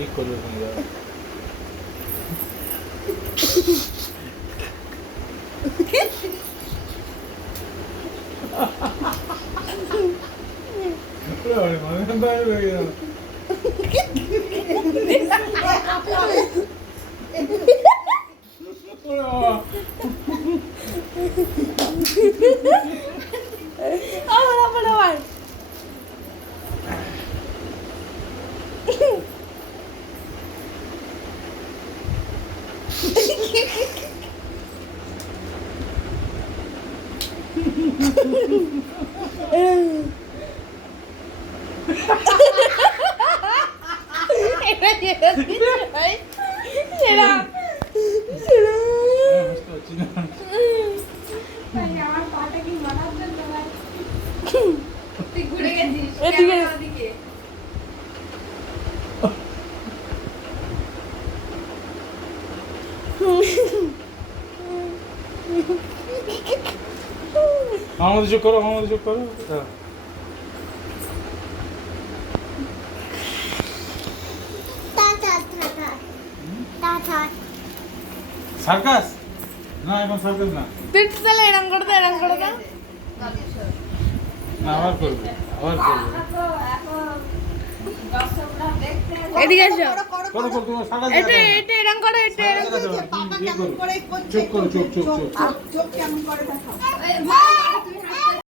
ঠিক করবে নিয়ে যাও। মানে ভাই হয়ে গেল। ওরে বাবা। আবার আমার পাটা কি মারার জন্য তুই ঘুরে গেছিস এদিকে। ক্যামেরার দিকে। আমাদের যোগ করো, আমাদের যোগ করো। হ্যাঁ। সার্কাস না, এখন সার্কাস না। তুই তাহলে এরম করে দে, এরম করে দে। না, আবার করবে, আবার করবে। দর্শকরা দেখতে এদিকে এসো। করো, করো, তোমার সার্কাস এটা দেখাতে হবে। এটা এরম করে, এটা এরম সার্কাস দেখাতে হবে। ইয়ে করো। চোখ করো, চোখ, চোখ, চোখ। চোখ কেমন করে দেখাও